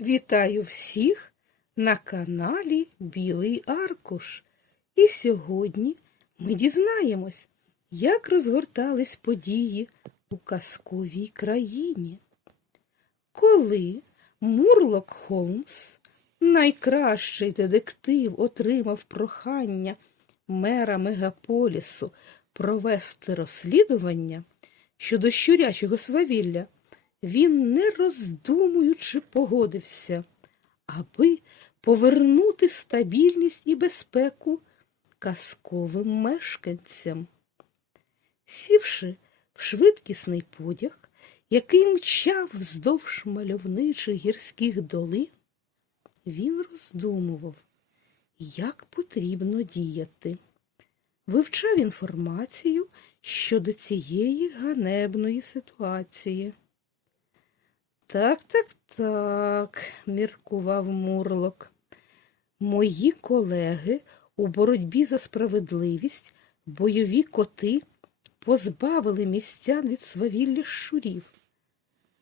Вітаю всіх на каналі Білий Аркуш. І сьогодні ми дізнаємось, як розгортались події у казковій країні. Коли Мурлок Холмс, найкращий детектив, отримав прохання мера мегаполісу провести розслідування щодо щурячого свавілля, він, не роздумуючи, погодився, аби повернути стабільність і безпеку казковим мешканцям. Сівши в швидкісний потяг, який мчав вздовж мальовничих гірських долин, він роздумував, як потрібно діяти. Вивчав інформацію щодо цієї ганебної ситуації. Так, так, так, міркував Мурлок. Мої колеги у боротьбі за справедливість, бойові коти позбавили містян від свавілля щурів.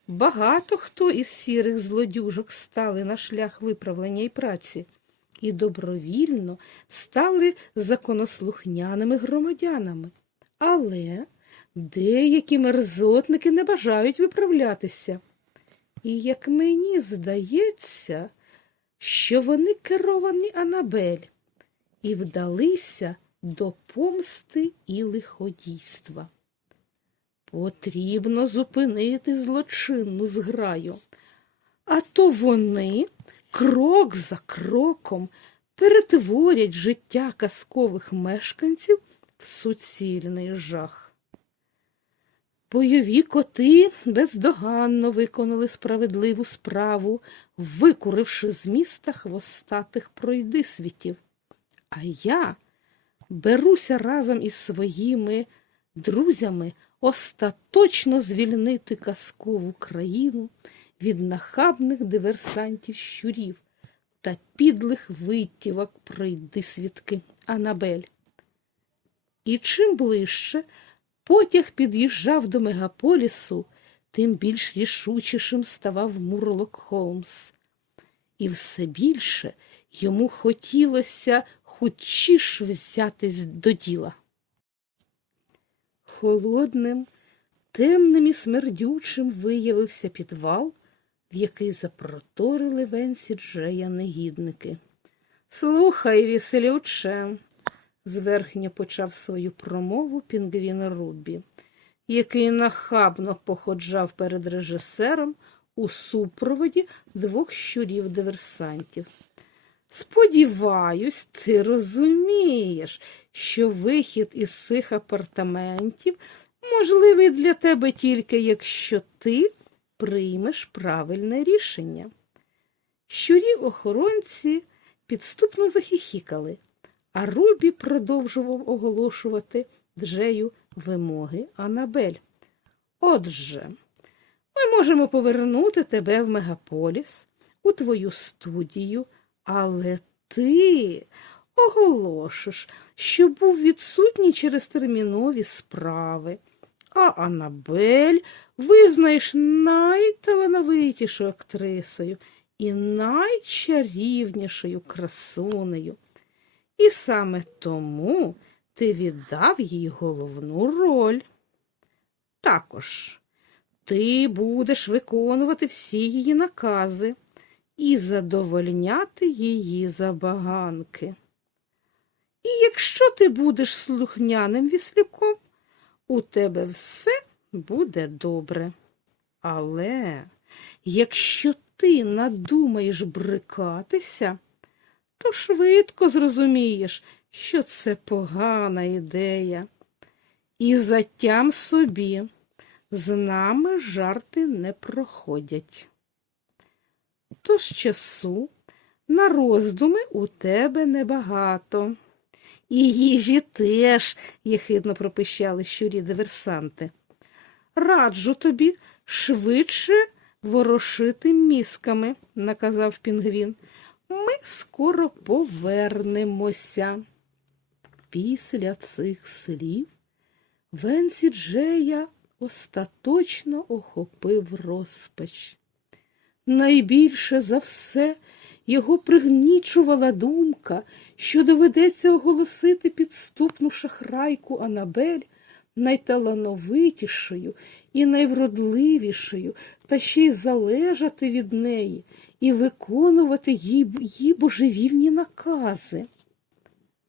Багато хто із сірих злодюжок стали на шлях виправлення і праці і добровільно стали законослухняними громадянами. Але деякі мерзотники не бажають виправлятися. І, як мені здається, що вони керовані Анабель і вдалися до помсти і лиходійства. Потрібно зупинити злочинну зграю, а то вони крок за кроком перетворять життя казкових мешканців в суцільний жах. Бойові коти бездоганно виконали справедливу справу, викуривши з міста хвостатих пройдисвітів. А я беруся разом із своїми друзями остаточно звільнити казкову країну від нахабних диверсантів щурів та підлих витівок пройдисвітки Анабель. І чим ближче потяг під'їжджав до мегаполісу, тим більш рішучішим ставав Мурлок Холмс. І все більше йому хотілося хутчіш взятись до діла. Холодним, темним і смердючим виявився підвал, в який запроторили Венсі Джея негідники. Слухай, веселюче, зверхньо почав свою промову Пінгвін Рубі, який нахабно походжав перед режисером у супроводі двох щурів-диверсантів. Сподіваюсь, ти розумієш, що вихід із цих апартаментів можливий для тебе тільки якщо ти приймеш правильне рішення. Щурі охоронці підступно захихікали, а Рубі продовжував оголошувати Джею вимоги Анабель. Отже, ми можемо повернути тебе в мегаполіс, у твою студію, але ти оголошиш, що був відсутній через термінові справи, а Анабель визнаєш найталановитішою актрисою і найчарівнішою красунею. І саме тому ти віддав їй головну роль. Також ти будеш виконувати всі її накази і задовольняти її забаганки. І якщо ти будеш слухняним віслюком, у тебе все буде добре. Але якщо ти надумаєш брикатися, то швидко зрозумієш, що це погана ідея. І затям собі, з нами жарти не проходять. Тож часу на роздуми у тебе небагато. І їжі теж, єхидно пропищали щурі диверсанти. Раджу тобі швидше ворошити мізками, наказав Пінгвін. Ми скоро повернемося. Після цих слів Венсі Джея остаточно охопив розпач. Найбільше за все його пригнічувала думка, що доведеться оголосити підступну шахрайку Анабель найталановитішою і найвродливішою, та ще й залежати від неї і виконувати її, божевільні накази.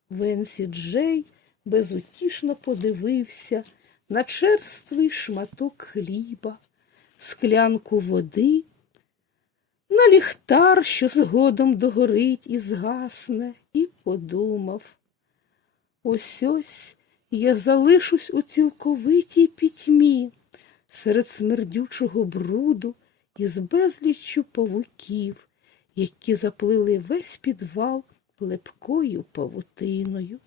Венсі Джей безутішно подивився на черствий шматок хліба, склянку води, на ліхтар, що згодом догорить і згасне, і подумав. Ось ось я залишусь у цілковитій пітьмі серед смердючого бруду із безліччю павуків, які заплили весь підвал лепкою павутиною.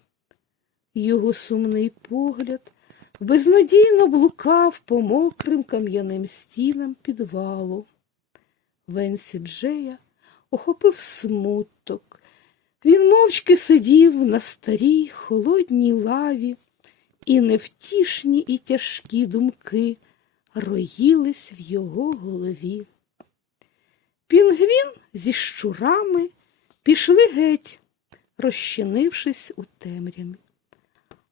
Його сумний погляд безнадійно блукав по мокрим кам'яним стінам підвалу. Венсі Джея охопив смуток. Він мовчки сидів на старій холодній лаві, і невтішні і тяжкі думки роїлись в його голові. Пінгвін зі щурами пішли геть, розчинившись у темряві.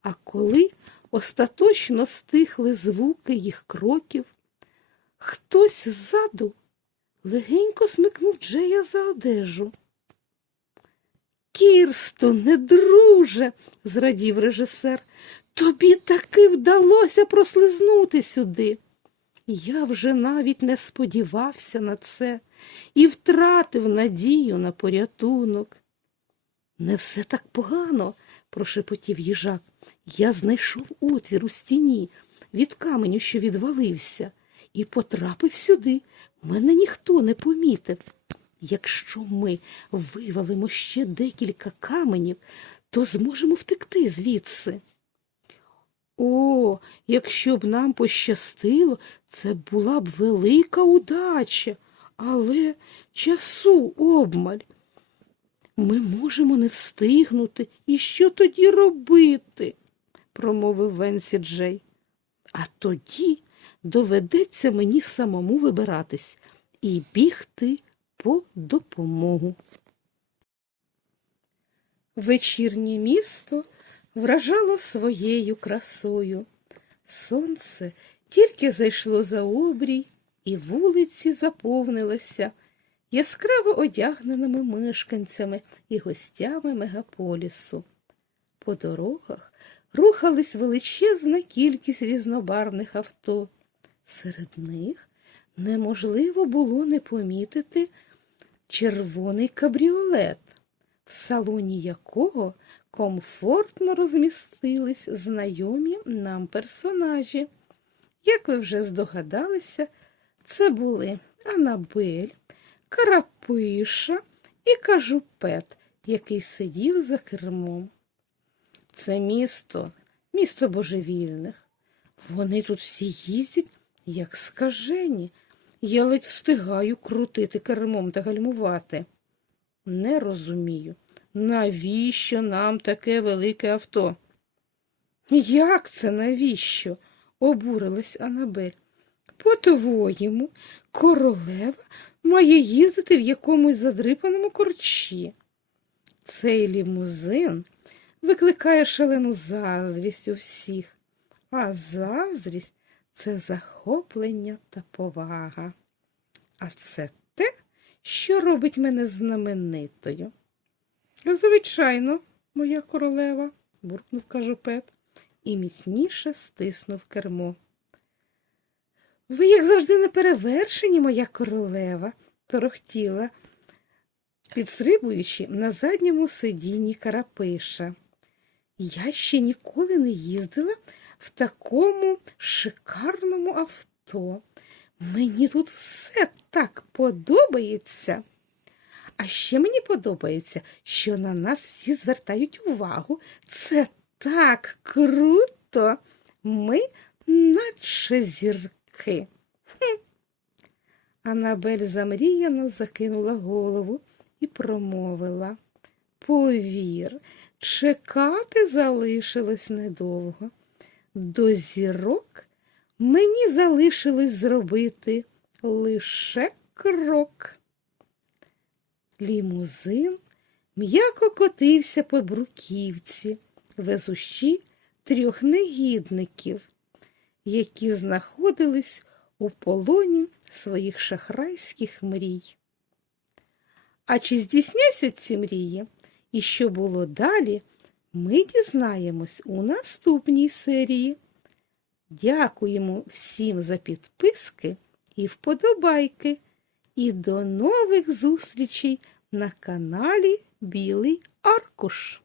А коли остаточно стихли звуки їх кроків, хтось ззаду легенько смикнув Джея за одежу. Кірстоне, друже, зрадів режисер, тобі таки вдалося прослизнути сюди. Я вже навіть не сподівався на це і втратив надію на порятунок. Не все так погано, прошепотів їжак. Я знайшов отвір у стіні від каменю, що відвалився, і потрапив сюди. Мене ніхто не помітив. Якщо ми вивалимо ще декілька каменів, то зможемо втекти звідси. О, якщо б нам пощастило, це була б велика удача, але часу обмаль. Ми можемо не встигнути. І що тоді робити? промовив Венсі Джей. А тоді доведеться мені самому вибиратись і бігти по допомогу. Вечірнє місто вражало своєю красою. Сонце тільки зайшло за обрій, і вулиці заповнилися яскраво одягненими мешканцями і гостями мегаполісу. По дорогах рухались величезна кількість різнобарвних авто. Серед них неможливо було не помітити червоний кабріолет, в салоні якого комфортно розмістились знайомі нам персонажі. Як ви вже здогадалися, це були Анабель, Карапиша і Кажупет, який сидів за кермом. Це місто, місто божевільних. Вони тут всі їздять, як скажені. Я ледь встигаю крутити кермом та гальмувати. Не розумію, навіщо нам таке велике авто? Як це навіщо? Обурилась Анабель. По-твоєму, королева має їздити в якомусь задрипаному корчі. Цей лімузин викликає шалену заздрість у всіх, а заздрість це захоплення та повага. А це те, що робить мене знаменитою. Звичайно, моя королева, буркнув кажупет і міцніше стиснув кермо. Ви, як завжди, не перевершені, моя королева, торохтіла, підстрибуючи на задньому сидінні карапиша. Я ще ніколи не їздила в такому шикарному авто. Мені тут все так подобається. А ще мені подобається, що на нас всі звертають увагу. Це так круто. Ми наче зірки. Хм. Анабель замріяно закинула голову і промовила. Повір, чекати залишилось недовго. До зірок мені залишилось зробити лише крок. Лімузин м'яко котився по бруківці, везучи трьох негідників, які знаходились у полоні своїх шахрайських мрій. А чи здійсняться ці мрії? І що було далі, ми дізнаємось у наступній серії. Дякуємо всім за підписки і вподобайки. І до нових зустрічей на каналі Білий Аркуш.